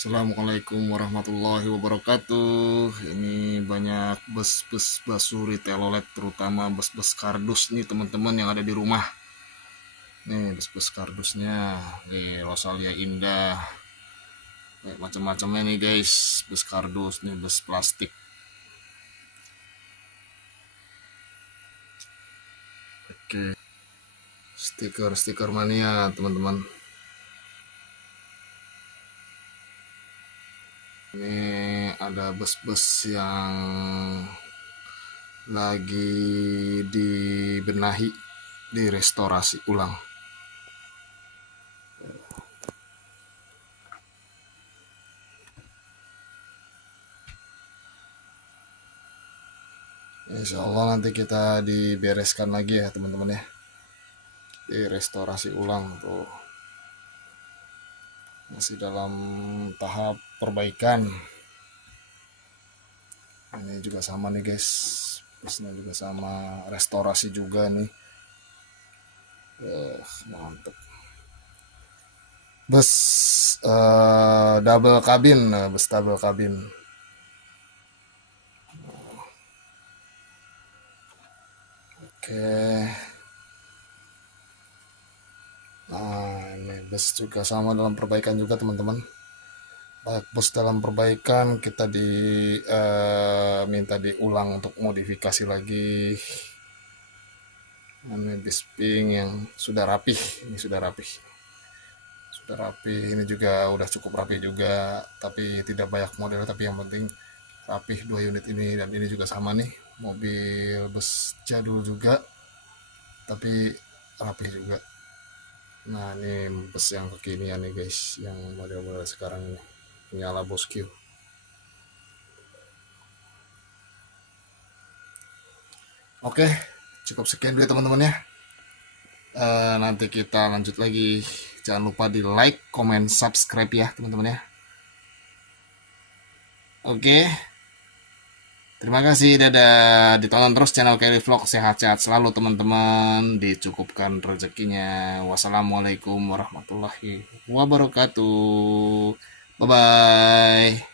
Assalamualaikum warahmatullahi wabarakatuh. Ini banyak bus-bus basuri telolet, terutama bus-bus kardus nih teman-teman yang ada di rumah. Nih bus-bus kardusnya, nih Rosalia Indah, nih, macam-macamnya nih guys. Bus kardus nih, bus plastik. Oke, stiker-stiker mania teman-teman. Ini ada bus-bus yang lagi dibenahi, direstorasi ulang. Insya Allah nanti kita dibereskan lagi ya teman-teman ya, direstorasi ulang tuh, masih dalam tahap perbaikan. Ini juga sama nih guys, busnya juga sama, restorasi juga nih. Mantep. Bus double kabin, bus double kabin. Oke. Nah ini bus juga sama dalam perbaikan juga teman-teman. Banyak bus dalam perbaikan, kita minta diulang untuk modifikasi lagi. Ini bis pink yang sudah rapih, ini sudah rapih, ini juga udah cukup rapih juga, tapi tidak banyak model, tapi yang penting rapih dua unit ini. Dan ini juga sama nih, mobil bus jadul juga tapi rapih juga. Nah ini bus yang kekinian nih guys, yang model-model sekarang ini, nyala bosku. Oke, cukup sekian dulu teman-teman ya. Nanti kita lanjut lagi. Jangan lupa di like, comment, subscribe ya teman-teman ya. Oke. Terima kasih, dadah. Ditonton terus channel Kelly Vlog. Sehat-sehat selalu teman-teman. Dicukupkan rezekinya. Wassalamualaikum warahmatullahi wabarakatuh. Bye-bye.